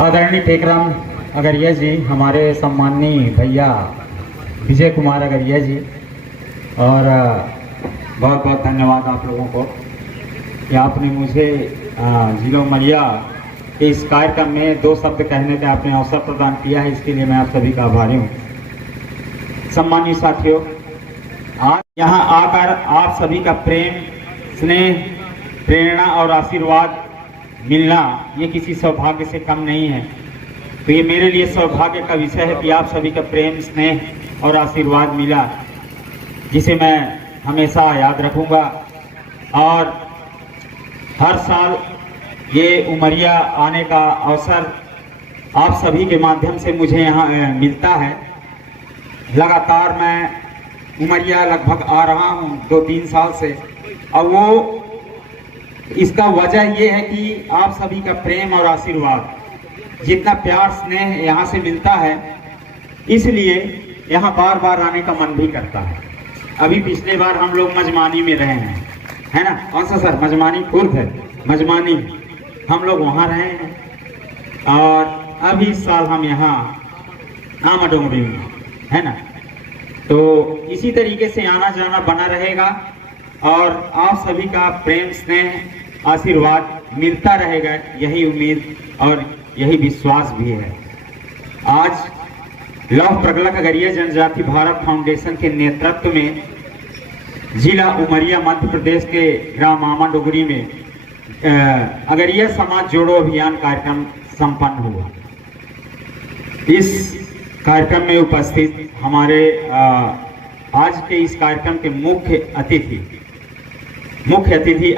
आदरणीय टेकराम अगरिया जी, हमारे सम्माननीय भैया विजय कुमार अगरिया जी, और बहुत बहुत धन्यवाद आप लोगों को कि आपने मुझे जिला उमरिया के इस कार्यक्रम में दो शब्द कहने का आपने अवसर प्रदान किया है। इसके लिए मैं आप सभी का आभारी हूँ। सम्मानीय साथियों, आज यहाँ आकर आप सभी का प्रेम, स्नेह, प्रेरणा और आशीर्वाद मिलना ये किसी सौभाग्य से कम नहीं है। तो ये मेरे लिए सौभाग्य का विषय है कि आप सभी का प्रेम, स्नेह और आशीर्वाद मिला, जिसे मैं हमेशा याद रखूंगा। और हर साल ये उमरिया आने का अवसर आप सभी के माध्यम से मुझे यहाँ मिलता है। लगातार मैं उमरिया लगभग आ रहा हूँ 2-3 साल से, और वो इसका वजह ये है कि आप सभी का प्रेम और आशीर्वाद, जितना प्यार स्नेह यहाँ से मिलता है, इसलिए यहाँ बार बार आने का मन भी करता है। अभी पिछले बार हम लोग मजमानी में रहे हैं, है ना? कौन सा सर? मजमानी खुर्द है, मजमानी हम लोग वहाँ रहे हैं। और अभी इस साल हम यहाँ आमाडोंगरी में, है ना? तो इसी तरीके से आना जाना बना रहेगा और आप सभी का प्रेम, स्नेह, आशीर्वाद मिलता रहेगा, यही उम्मीद और यही विश्वास भी है। आज लौह प्रगलक अगरिया जनजाति भारत फाउंडेशन के नेतृत्व में जिला उमरिया मध्य प्रदेश के ग्राम आमाडोंगरी में अगरिया समाज जोड़ो अभियान कार्यक्रम संपन्न हुआ। इस कार्यक्रम में उपस्थित हमारे आज के इस कार्यक्रम के मुख्य अतिथि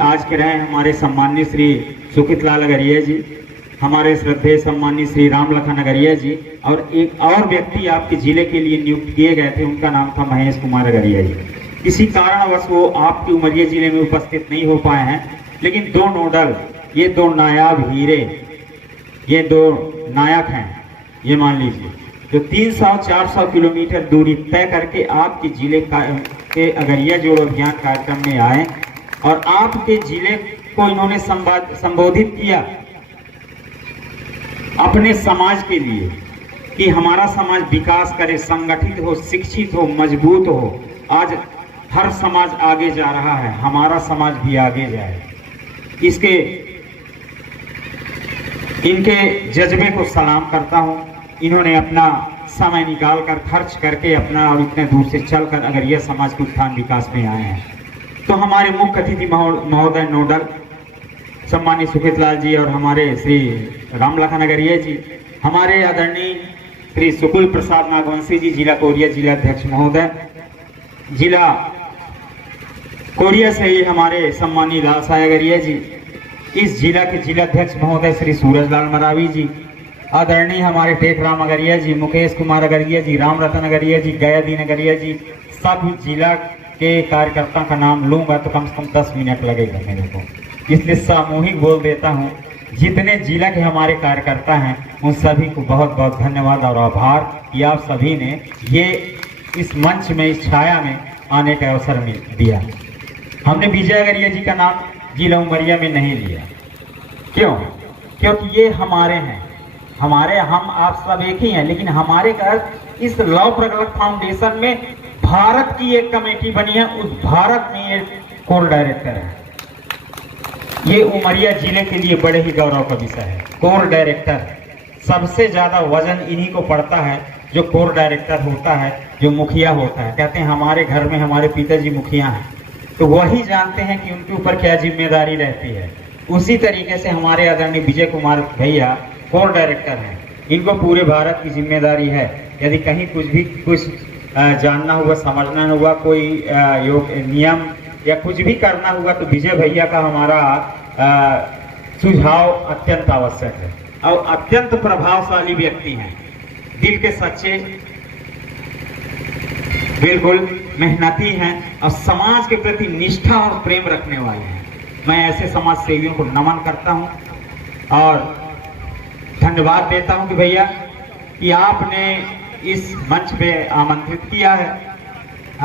आज के रहे हमारे सम्माननीय श्री सुखित लाल अगरिया जी, हमारे श्रद्धेय सम्माननीय श्री राम लखन अगरिया जी, और एक और व्यक्ति आपके जिले के लिए नियुक्त किए गए थे, उनका नाम था महेश कुमार अगरिया जी। किसी कारणवश वो आपके उमरिया जिले में उपस्थित नहीं हो पाए हैं, लेकिन दो नोडल, ये दो नायाब हीरे, ये दो नायक हैं, ये मान लीजिए, जो 300-400 किलोमीटर दूरी तय करके आपके जिले के अगरिया जोड़ो अभियान कार्यक्रम में आए और आपके जिले को इन्होंने संबोधित किया अपने समाज के लिए कि हमारा समाज विकास करे, संगठित हो, शिक्षित हो, मजबूत हो। आज हर समाज आगे जा रहा है, हमारा समाज भी आगे जाए, इसके इनके जज्बे को सलाम करता हूं। इन्होंने अपना समय निकालकर खर्च करके अपना और इतने दूर से चलकर अगरिया समाज के उत्थान विकास में आए हैं। तो हमारे मुख्य अतिथि महोदय नोडल सम्मानित सुखित लाल जी और हमारे श्री राम लखन अगरिया जी, हमारे आदरणीय श्री सुकुल प्रसाद नागवंशी जी, जिला कोरिया जिलाध्यक्ष महोदय, जिला कोरिया से ही हमारे सम्मानीय लाल साय अगरिया जी, इस जिला के जिलाध्यक्ष महोदय श्री सूरज लाल मरावी जी, आदरणीय हमारे टेकराम अगरिया जी, मुकेश कुमार अगरिया जी, राम रतन अगरिया जी, गयादीन अगरिया जी, सभी जिला के कार्यकर्ता का नाम लूंगा तो कम से कम 10 मिनट लगेगा मेरे को, इसलिए सामूहिक बोल देता हूं। जितने जिला के हमारे कार्यकर्ता हैं उन सभी को बहुत बहुत धन्यवाद और आभार कि आप सभी ने ये इस मंच में, इस छाया में आने का अवसर दिया। हमने विजय अगरिया जी का नाम जिला उमरिया में नहीं लिया, क्यों? क्योंकि ये हमारे हैं, हम आप सब एक ही हैं, लेकिन हमारे घर इस लौह प्रगलक फाउंडेशन में भारत की एक कमेटी बनी है, उस भारत में ये कोर डायरेक्टर है। ये उमरिया जिले के लिए बड़े ही गौरव का विषय है। कोर डायरेक्टर, सबसे ज्यादा वजन इन्हीं को पड़ता है जो कोर डायरेक्टर होता है, जो मुखिया होता है। कहते हैं हमारे घर में हमारे पिताजी मुखिया हैं, तो वही जानते हैं कि उनके ऊपर क्या जिम्मेदारी रहती है। उसी तरीके से हमारे आदरणीय विजय कुमार भैया कोर डायरेक्टर हैं, इनको पूरे भारत की जिम्मेदारी है। यदि कहीं कुछ जानना हुआ, समझना हुआ, कोई योग नियम या कुछ भी करना हुआ, तो विजय भैया का हमारा सुझाव अत्यंत आवश्यक है। और अत्यंत प्रभावशाली व्यक्ति हैं, दिल के सच्चे, बिल्कुल मेहनती हैं और समाज के प्रति निष्ठा और प्रेम रखने वाले हैं। मैं ऐसे समाज सेवियों को नमन करता हूं और धन्यवाद देता हूं कि भैया कि आपने इस मंच पे आमंत्रित किया है।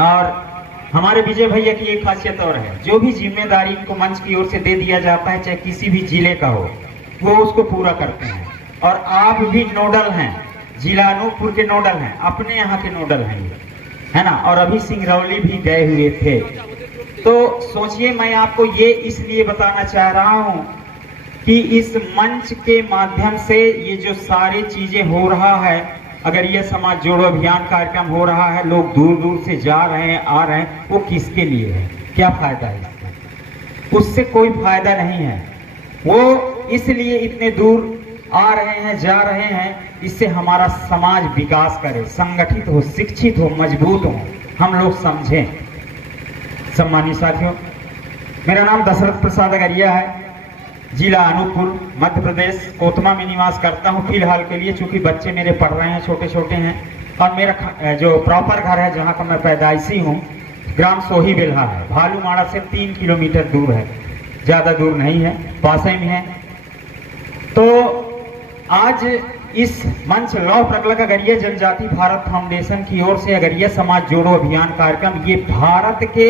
और हमारे विजय भैया की एक खासियत और है, जो भी जिम्मेदारी इनको मंच की ओर से दे दिया जाता है, चाहे किसी भी जिले का हो, वो उसको पूरा करते हैं। और आप भी नोडल हैं, जिला अनूपपुर के नोडल हैं, अपने यहाँ के नोडल हैं ये, है ना। और अभी सिंगरौली भी गए हुए थे। तो सोचिए, मैं आपको ये इसलिए बताना चाह रहा हूँ कि इस मंच के माध्यम से ये जो सारी चीजें हो रहा है, अगर ये समाज जोड़ो अभियान कार्यक्रम हो रहा है, लोग दूर दूर से जा रहे हैं, आ रहे हैं, वो किसके लिए है, क्या फायदा है इसका? उससे कोई फायदा नहीं है। वो इसलिए इतने दूर आ रहे हैं, जा रहे हैं, इससे हमारा समाज विकास करे, संगठित हो, शिक्षित हो, मजबूत हो, हम लोग समझें। सम्मानित साथियों, मेरा नाम दशरथ प्रसाद अगरिया है, जिला अनूपपुर, मध्य प्रदेश, कोतमा में निवास करता हूँ फिलहाल के लिए, चूंकि बच्चे मेरे पढ़ रहे हैं, छोटे छोटे हैं। और मेरा जो प्रॉपर घर है, जहाँ का मैं पैदाइशी हूँ, ग्राम सोही बेल्हा है, भालूमाड़ा से 3 किलोमीटर दूर है, ज्यादा दूर नहीं है, पास ही में है। तो आज इस मंच लौह प्रगलक अगरिया जनजाति भारत फाउंडेशन की ओर से अगरिया समाज जोड़ो अभियान कार्यक्रम, ये भारत के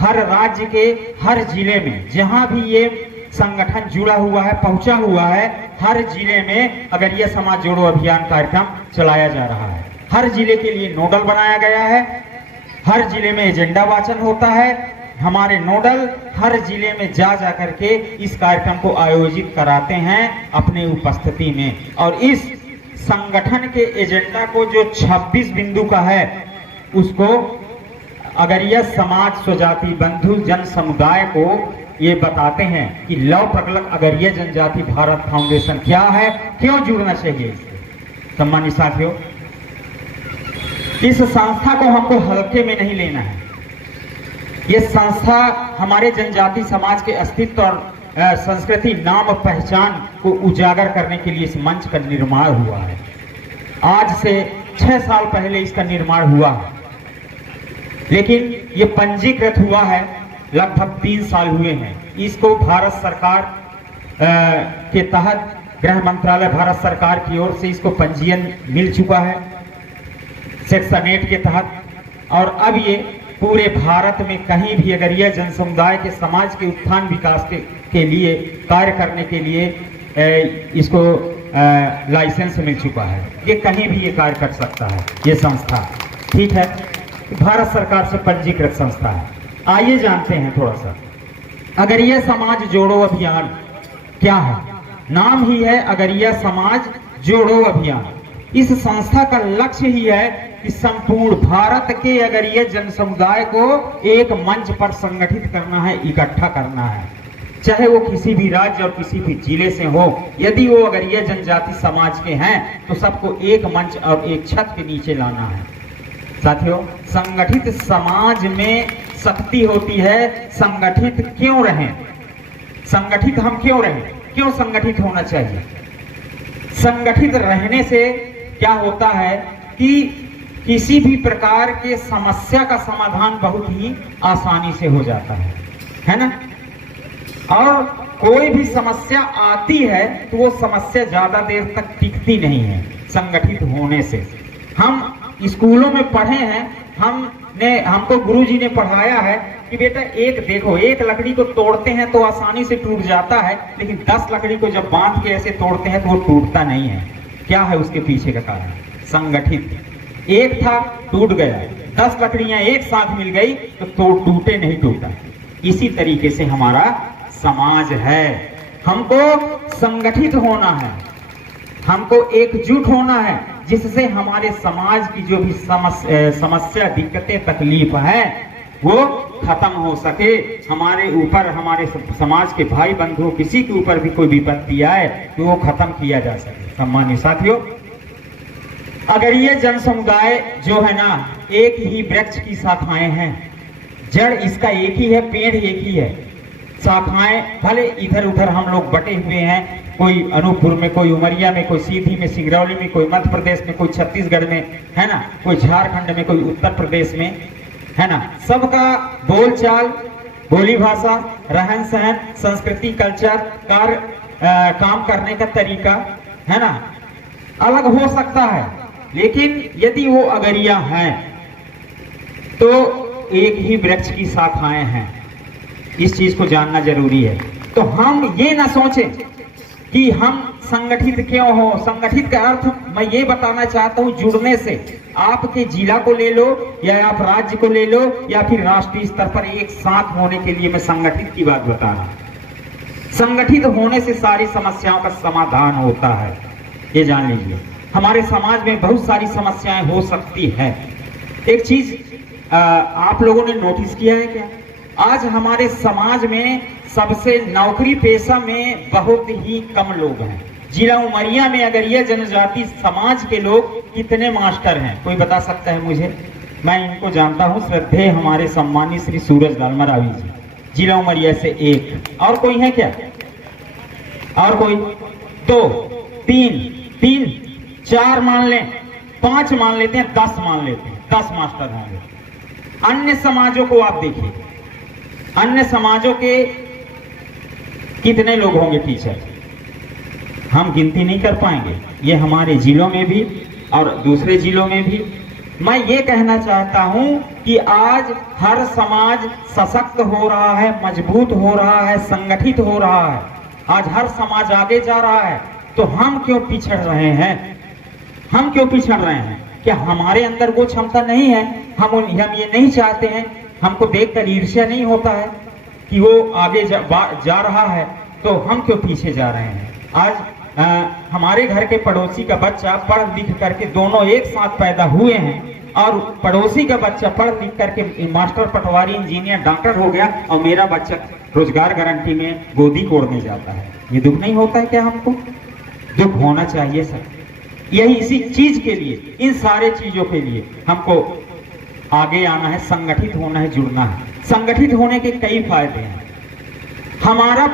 हर राज्य के हर जिले में जहां भी ये संगठन जुड़ा हुआ है, पहुंचा हुआ है, हर जिले में अगरिया समाज जोड़ो अभियान कार्यक्रम चलाया जा रहा है। हर जिले के लिए नोडल बनाया गया है, हर जिले में एजेंडा वाचन होता है। हमारे नोडल हर जिले में जा करके इस कार्यक्रम को आयोजित कराते हैं अपने उपस्थिति में। और इस संगठन के एजेंडा को जो 26 बिंदु का है, उसको अगरिया समाज स्वजाति बंधु जन समुदाय को ये बताते हैं कि लौह प्रगलक अगरिया जनजाति भारत फाउंडेशन क्या है, क्यों जुड़ना चाहिए इससे। सम्मानित साथियों, इस संस्था को हमको हल्के में नहीं लेना है। ये संस्था हमारे जनजाति समाज के अस्तित्व और संस्कृति, नाम पहचान को उजागर करने के लिए इस मंच का निर्माण हुआ है। आज से 6 साल पहले इसका निर्माण हुआ है, लेकिन ये पंजीकृत हुआ है लगभग 3 साल हुए हैं। इसको भारत सरकार के तहत, गृह मंत्रालय भारत सरकार की ओर से इसको पंजीयन मिल चुका है सेक्शन 8 के तहत। और अब ये पूरे भारत में कहीं भी अगरिया जन समुदाय के समाज के उत्थान विकास के लिए कार्य करने के लिए इसको लाइसेंस मिल चुका है। ये कहीं भी ये कार्य कर सकता है ये संस्था, ठीक है, भारत सरकार से पंजीकृत संस्था है। आइए जानते हैं थोड़ा सा, अगरिया समाज जोड़ो अभियान क्या है। नाम ही है अगरिया समाज जोड़ो अभियान। इस संस्था का लक्ष्य ही है कि संपूर्ण भारत के अगरिया जन समुदाय को एक मंच पर संगठित करना है, इकट्ठा करना है, चाहे वो किसी भी राज्य और किसी भी जिले से हो। यदि वो अगरिया जनजाति समाज के हैं तो सबको एक मंच और एक छत के नीचे लाना है। साथियों, संगठित समाज में शक्ति होती है। संगठित क्यों रहें, संगठित हम क्यों रहें, क्यों संगठित होना चाहिए? संगठित रहने से क्या होता है कि किसी भी प्रकार के समस्या का समाधान बहुत ही आसानी से हो जाता है ना। और कोई भी समस्या आती है तो वो समस्या ज्यादा देर तक टिकती नहीं है संगठित होने से। हम स्कूलों में पढ़े हैं, हमको गुरुजी ने पढ़ाया है कि बेटा देखो, एक लकड़ी को तोड़ते हैं तो आसानी से टूट जाता है, लेकिन 10 लकड़ी को जब बांध के ऐसे तोड़ते हैं तो वो टूटता नहीं है। क्या है उसके पीछे का कारण? संगठित। एक था, टूट गया, 10 लकड़ियां एक साथ मिल गई तो टूटे नहीं टूटा। इसी तरीके से हमारा समाज है। हमको संगठित होना है, हमको एकजुट होना है, जिससे हमारे समाज की जो भी समस्या, दिक्कतें, तकलीफ है वो खत्म हो सके। हमारे ऊपर, हमारे समाज के भाई बंधुओं, किसी के ऊपर भी कोई विपत्ति आए तो वो खत्म किया जा सके। सम्मानित साथियों, अगरिया जन समुदाय जो है ना, एक ही वृक्ष की शाखाएं हैं। जड़ इसका एक ही है, पेड़ एक ही है, शाखाएं भले इधर उधर हम लोग बटे हुए हैं, कोई अनूपपुर में, कोई उमरिया में, कोई सीधी में, सिंगरौली में, कोई मध्य प्रदेश में, कोई छत्तीसगढ़ में, है ना, कोई झारखंड में, कोई उत्तर प्रदेश में, है ना। सबका बोलचाल, बोली भाषा, रहन सहन, संस्कृति, कल्चर, काम करने का तरीका, है ना, अलग हो सकता है, लेकिन यदि वो अगरिया हैं तो एक ही वृक्ष की शाखाएं हैं। इस चीज को जानना जरूरी है। तो हम ये ना सोचें कि हम संगठित क्यों हो। संगठित का अर्थ मैं ये बताना चाहता हूँ, जुड़ने से। आपके जिला को ले लो या आप राज्य को ले लो या फिर राष्ट्रीय स्तर पर एक साथ होने के लिए मैं संगठित की बात बता रहा हूँ। संगठित होने से सारी समस्याओं का समाधान होता है, ये जान लीजिए। हमारे समाज में बहुत सारी समस्याएं हो सकती है। एक चीज आप लोगों ने नोटिस किया है क्या, आज हमारे समाज में सबसे नौकरी पेशा में बहुत ही कम लोग हैं। जिला उमरिया में अगर ये जनजाति समाज के लोग कितने मास्टर हैं, कोई बता सकता है मुझे? मैं इनको जानता हूँ, श्रद्धेय हमारे सम्मानित श्री सूरज लालमरावी जी, जिला उमरिया से एक। और कोई है क्या? और कोई? 2 3 4 मान लें, 5 मान लेते हैं, 10 मान लेते हैं, 10 मास्टर होंगे। अन्य समाजों को आप देखिए, अन्य समाजों के कितने लोग होंगे टीचर? हम गिनती नहीं कर पाएंगे। ये हमारे जिलों में भी और दूसरे जिलों में भी। मैं ये कहना चाहता हूं कि आज हर समाज सशक्त हो रहा है, मजबूत हो रहा है, संगठित हो रहा है। आज हर समाज आगे जा रहा है, तो हम क्यों पिछड़ रहे हैं? हम क्यों पिछड़ रहे हैं? क्या हमारे अंदर वो क्षमता नहीं है? हम ये नहीं चाहते हैं? हमको देखकर ईर्ष्या नहीं होता है कि वो आगे जा रहा है, तो हम क्यों पीछे जा रहे हैं? आज हमारे घर के पड़ोसी का बच्चा पढ़ लिख करके, दोनों एक साथ पैदा हुए हैं, और पड़ोसी का बच्चा पढ़ लिख करके मास्टर, पटवारी, इंजीनियर, डॉक्टर हो गया, और मेरा बच्चा रोजगार गारंटी में गोदी कोड़ने जाता है। ये दुख नहीं होता है क्या? हमको दुख होना चाहिए सर। यही इसी चीज के लिए, इन सारे चीजों के लिए हमको आगे आना है, संगठित होना है, जुड़ना है। संगठित होने के कई फायदे हैं। हमारा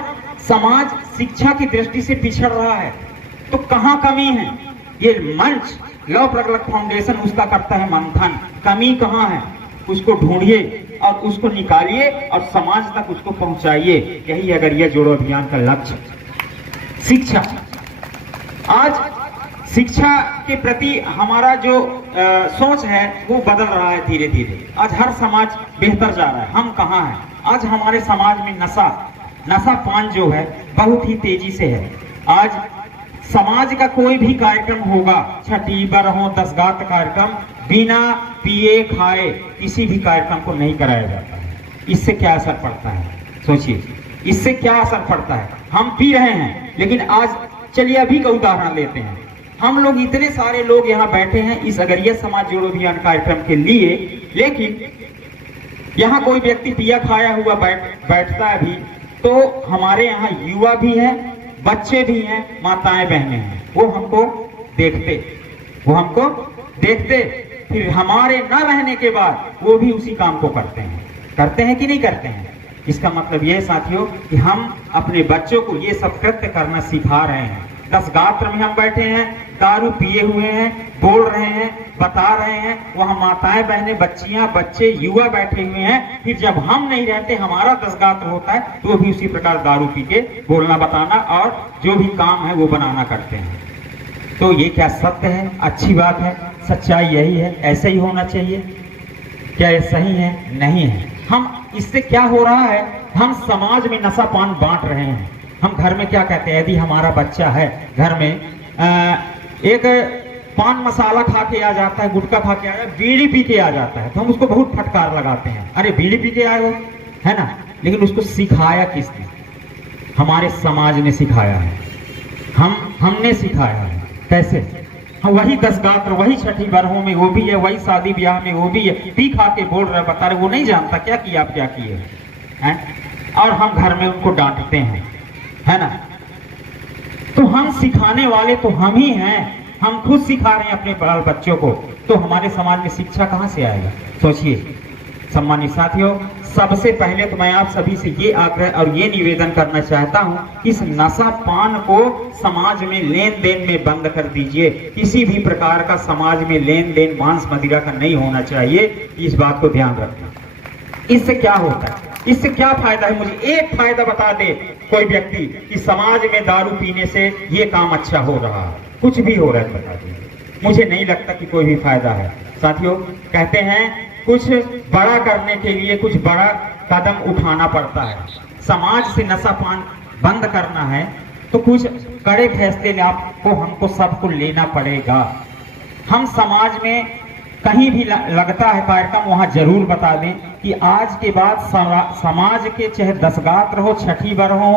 समाज शिक्षा की दृष्टि से पिछड़ रहा है, तो कहाँ कमी है? ये मंच लव प्रगलक फाउंडेशन उसका करता है मंथन। कमी कहाँ है उसको ढूंढिए और उसको निकालिए और समाज तक उसको पहुंचाइए। यही अगर ये जोड़ो अभियान का लक्ष्य। शिक्षा, आज शिक्षा के प्रति हमारा जो सोच है वो बदल रहा है धीरे धीरे। आज हर समाज बेहतर जा रहा है। हम कहाँ हैं? आज हमारे समाज में नशा पान जो है बहुत ही तेजी से है। आज समाज का कोई भी कार्यक्रम होगा, छठी, बरहों, दसगात कार्यक्रम, बिना पिए खाए किसी भी कार्यक्रम को नहीं कराया जाता है। इससे क्या असर पड़ता है? सोचिए, इससे क्या असर पड़ता है? हम पी रहे हैं, लेकिन आज चलिए अभी का उदाहरण लेते हैं। हम लोग इतने सारे लोग यहाँ बैठे हैं इस अगरिया समाज जोड़ो अभियान कार्यक्रम के लिए, लेकिन यहाँ कोई व्यक्ति पिया खाया हुआ बैठता है अभी, तो हमारे यहाँ युवा भी हैं, बच्चे भी हैं, माताएं बहनें हैं, वो हमको देखते फिर हमारे न रहने के बाद वो भी उसी काम को करते हैं कि नहीं करते हैं? इसका मतलब ये साथियों कि हम अपने बच्चों को ये सब कृत्य करना सिखा रहे हैं। 10 गात्र में हम बैठे हैं, दारू पिए हुए हैं, बोल रहे हैं, बता रहे हैं, वहां माताएं बहनें, बच्चियां, बच्चे, युवा बैठे हुए हैं। फिर जब हम नहीं रहते, हमारा 10 गात्र होता है, तो भी उसी प्रकार दारू पी के बोलना, बताना और जो भी काम है वो बनाना करते हैं। तो ये क्या सत्य है? अच्छी बात है? सच्चाई यही है? ऐसे ही होना चाहिए? क्या ये सही है? नहीं है। हम इससे क्या हो रहा है? हम समाज में नशा पान बांट रहे हैं। हम घर में क्या कहते हैं? यदि हमारा बच्चा है घर में एक पान मसाला खा के आ जाता है, गुटखा खा के आया, बीड़ी पी के आ जाता है, तो हम उसको बहुत फटकार लगाते हैं, अरे बीड़ी पी के आए हो, है ना? लेकिन उसको सिखाया किसने? हमारे समाज ने सिखाया है, हमने सिखाया है। कैसे? हम वही 10 गात्र, वही छठी बरहों में वो भी है, वही शादी ब्याह में वो भी है, पी खा के बोल रहे, बता रहे, वो नहीं जानता क्या किया आप क्या किए हैं, और हम घर में उनको डांटते हैं, है ना? तो हम सिखाने वाले तो हम ही हैं। हम खुद सिखा रहे हैं अपने बाल बच्चों को, तो हमारे समाज में शिक्षा कहां से आएगा? सोचिए सम्मानित साथियों, सबसे पहले तो मैं आप सभी से ये आग्रह और ये निवेदन करना चाहता हूं कि इस नशा पान को समाज में लेन देन में बंद कर दीजिए। किसी भी प्रकार का समाज में लेन देन मांस मदिरा का नहीं होना चाहिए, इस बात को ध्यान रखना। इससे क्या होता है? इससे क्या फायदा है? मुझे एक फायदा बता दे कोई व्यक्ति कि समाज में दारू पीने से ये काम अच्छा हो रहा है, कुछ भी हो रहा है बता दीजिए। मुझे नहीं लगता कि कोई भी फायदा है। साथियों, कहते हैं कुछ बड़ा करने के लिए कुछ बड़ा कदम उठाना पड़ता है। समाज से नशा पान बंद करना है तो कुछ कड़े फैसले आपको हमको सबको लेना पड़ेगा। हम समाज में कहीं भी लगता है कार्यक्रम वहां जरूर बता दें कि आज के बाद समाज के चाहे दसगात्र हो, छठी बर हो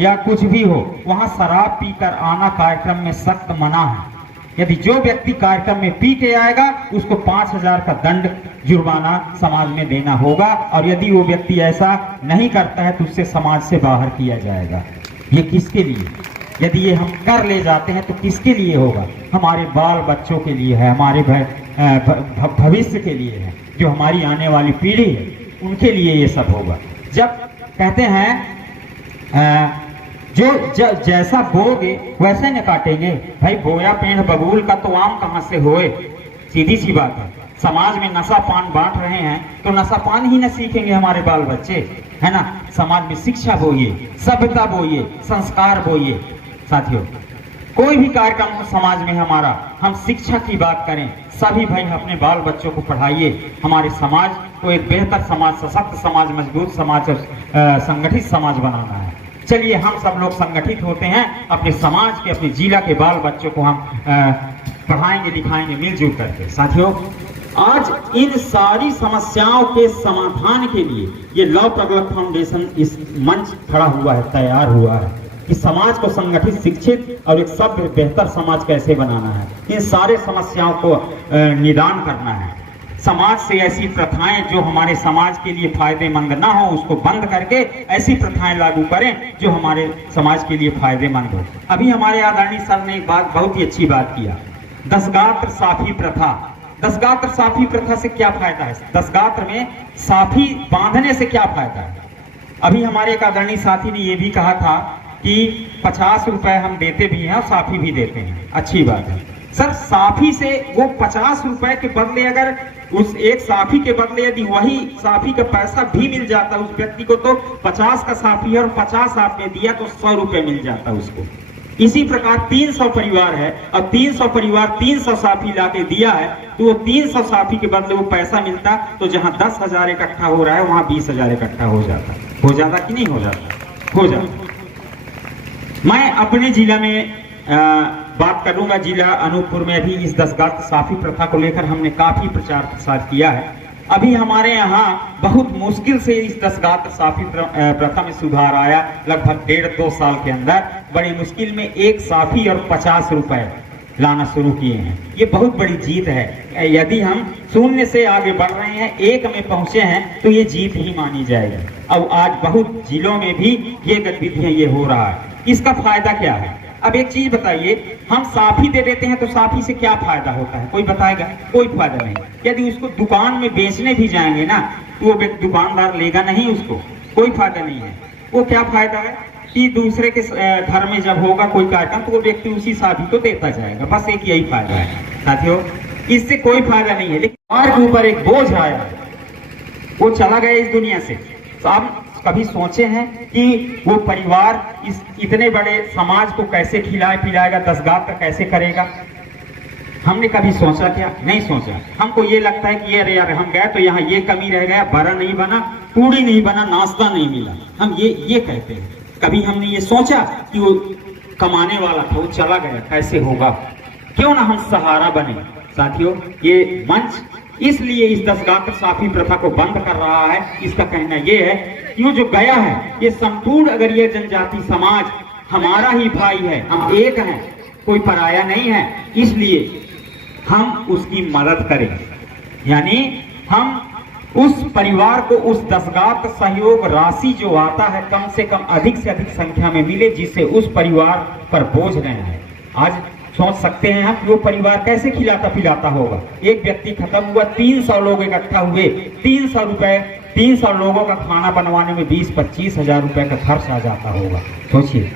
या कुछ भी हो, वहां शराब पीकर आना कार्यक्रम में सख्त मना है। यदि जो व्यक्ति कार्यक्रम में पी के आएगा उसको 5,000 का दंड जुर्माना समाज में देना होगा, और यदि वो व्यक्ति ऐसा नहीं करता है तो उससे समाज से बाहर किया जाएगा। ये किसके लिए? यदि ये हम कर ले जाते हैं तो किसके लिए होगा? हमारे बाल बच्चों के लिए है, हमारे भविष्य के लिए है, जो हमारी आने वाली पीढ़ी है उनके लिए ये सब होगा। जब कहते हैं जो जैसा बोगे वैसे न काटेंगे। भाई बोया पेड़ बबूल का तो आम कहाँ से होए? सीधी सी बात है। समाज में नशा पान बांट रहे हैं तो नशा पान ही न सीखेंगे हमारे बाल बच्चे, है ना? समाज में शिक्षा बोइए, सभ्यता बोइए, संस्कार बोइए। साथियों, कोई भी कार्यक्रम समाज में हमारा हम शिक्षा की बात करें, सभी भाई अपने बाल बच्चों को पढ़ाइए। हमारे समाज को एक बेहतर समाज, सशक्त समाज, मजबूत समाज, संगठित समाज बनाना है। चलिए हम सब लोग संगठित होते हैं, अपने समाज के, अपने जिला के बाल बच्चों को हम पढ़ाएंगे लिखाएंगे मिलजुल करके। साथियों, आज इन सारी समस्याओं के समाधान के लिए ये लव प्रगलक फाउंडेशन इस मंच खड़ा हुआ है, तैयार हुआ है कि समाज को संगठित, शिक्षित और एक सभ्य बेहतर समाज कैसे बनाना है। इन सारे समस्याओं को निदान करना है। समाज से ऐसी प्रथाएं जो हमारे समाज के लिए फायदेमंद ना हो उसको बंद करके ऐसी प्रथाएं लागू करें जो हमारे समाज के लिए फायदेमंद हो। अभी हमारे आदरणीय सर ने एक बात, बहुत ही अच्छी बात किया, दसगात्र साफी प्रथा। दसगात्र साफी प्रथा से क्या फायदा है? दसगात्र में साफी बांधने से क्या फायदा है? अभी हमारे एक आदरणीय साथी ने यह भी कहा था कि 50 रुपए हम देते भी हैं और साफी भी देते हैं। अच्छी बात है सर, साफी से वो 50 रुपए के बदले अगर उस एक साफी के बदले यदि वही साफी का पैसा भी मिल जाता उस व्यक्ति को, तो 50 का साफी है और 50 आपने दिया तो 100 रुपए मिल जाता उसको। इसी प्रकार 300 परिवार है और 300 परिवार 300 साफी लाके दिया है, तो वो 300 साफी के बदले वो पैसा मिलता, तो जहां 10,000 इकट्ठा हो रहा है वहां 20,000 इकट्ठा हो जाता। हो जाता कि नहीं हो जाता? हो जाता। मैं अपने जिला में बात करूंगा। जिला अनूपपुर में अभी इस दसगात्र साफी प्रथा को लेकर हमने काफी प्रचार प्रसार किया है। अभी हमारे यहाँ बहुत मुश्किल से इस दसगात्र साफी प्रथा में सुधार आया। लगभग 1.5-2 साल के अंदर बड़ी मुश्किल में एक साफी और 50 रुपए लाना शुरू किए हैं। ये बहुत बड़ी जीत है। यदि हम शून्य से आगे बढ़ रहे हैं, एक में पहुंचे हैं, तो ये जीत ही मानी जाएगी। अब आज बहुत जिलों में भी ये गतिविधियां ये हो रहा है। इसका फायदा क्या है? अब एक चीज बताइए, हम साफी दे देते हैं तो साफी से क्या फायदा होता है? कोई बताएगा? कोई फायदा नहीं। यदि उसको दुकान में बेचने भी जाएंगे ना, तो वो दुकानदार लेगा नहीं, उसको कोई फायदा नहीं है। वो क्या फायदा है कि दूसरे के घर में जब होगा कोई कार्यक्रम तो वो व्यक्ति उसी साफी को देता जाएगा, बस एक यही फायदा है। साथियों, इससे कोई फायदा नहीं है। लेकिन हमारे के ऊपर एक बोझ आया, वो चला गया इस दुनिया से। तो आप कभी सोचे हैं कि वो परिवार इस इतने बड़े समाज को कैसे खिलाए पिलाएगा, दसगात्र कैसे करेगा? हमने कभी सोचा क्या? नहीं सोचा। हमको ये लगता है कि अरे यार हम गए तो यहाँ ये कमी रह गया, बड़ा नहीं बना, पूड़ी नहीं बना, नाश्ता नहीं मिला, हम ये कहते हैं। कभी हमने ये सोचा कि वो कमाने वाला था, वो चला गया, कैसे होगा? क्यों ना हम सहारा बने? साथियों, ये मंच इसलिए इस दसगात्र साफी प्रथा को बंद कर रहा है। इसका कहना यह है कि जो गया है, ये संपूर्ण अगर ये जनजाति समाज हमारा ही भाई है, हम एक हैं, कोई पराया नहीं है, इसलिए हम उसकी मदद करें। यानी हम उस परिवार को उस दसगात्र सहयोग राशि जो आता है कम से कम अधिक से अधिक संख्या में मिले, जिससे उस परिवार पर बोझ न आए। आज सोच सकते हैं हम वो परिवार कैसे खिलाता पिलाता होगा। एक व्यक्ति खत्म हुआ, 300 लोग इकट्ठा हुए, 300 रुपए, 300 लोगों का खाना बनवाने में 20-25 हजार रुपए का खर्च आ जाता होगा, सोचिए।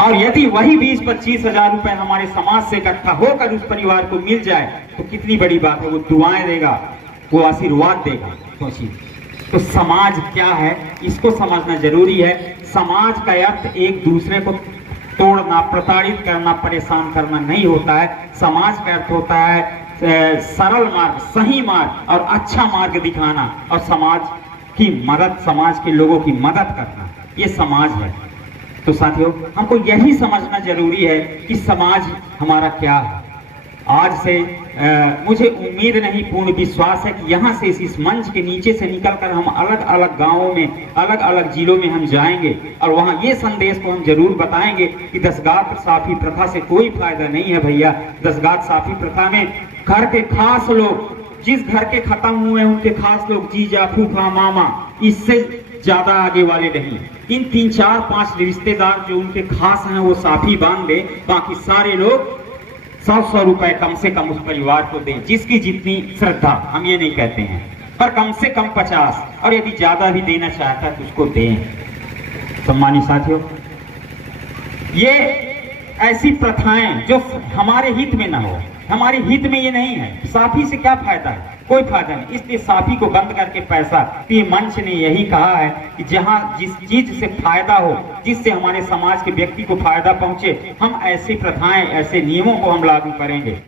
और यदि वही 20-25 हजार रुपए हमारे समाज से इकट्ठा होकर उस परिवार को मिल जाए तो कितनी बड़ी बात है। वो दुआएं देगा, वो आशीर्वाद देगा, सोचिए। तो समाज क्या है, इसको समझना जरूरी है। समाज का अर्थ एक दूसरे को तोड़ना, प्रताड़ित करना, परेशान करना नहीं होता है। समाज का अर्थ होता है सरल मार्ग, सही मार्ग और अच्छा मार्ग दिखाना, और समाज की मदद, समाज के लोगों की मदद करना, ये समाज है। तो साथियों, हमको यही समझना जरूरी है कि समाज हमारा क्या है। आज से मुझे उम्मीद नहीं, पूर्ण विश्वास है कि यहाँ से इस मंच के नीचे से निकलकर हम अलग अलग गांवों में, अलग अलग जिलों में हम जाएंगे और वहाँ ये संदेश को हम जरूर बताएंगे कि दसगात्र साफी प्रथा से कोई फायदा नहीं है भैया। दसगात्र साफी प्रथा में घर के खास लोग, जिस घर के खत्म हुए उनके खास लोग, जीजा, फूफा, मामा, इससे ज्यादा आगे वाले नहीं। इन 3, 4, 5 रिश्तेदार जो उनके खास हैं वो साफी बांध दे, बाकी सारे लोग 100 रुपए कम से कम उस परिवार को दें, जिसकी जितनी श्रद्धा। हम ये नहीं कहते हैं, पर कम से कम 50, और यदि ज्यादा भी देना चाहता है तो उसको दें। सम्मानित साथियों, ये ऐसी प्रथाएं जो हमारे हित में ना हो, हमारे हित में ये नहीं है। साफी से क्या फायदा है? कोई फायदा नहीं। इसलिए साफी को बंद करके पैसा, तो ये मंच ने यही कहा है कि जहां जिस चीज से फायदा हो, जिससे हमारे समाज के व्यक्ति को फायदा पहुंचे, हम ऐसी प्रथाएं, ऐसे नियमों को हम लागू करेंगे।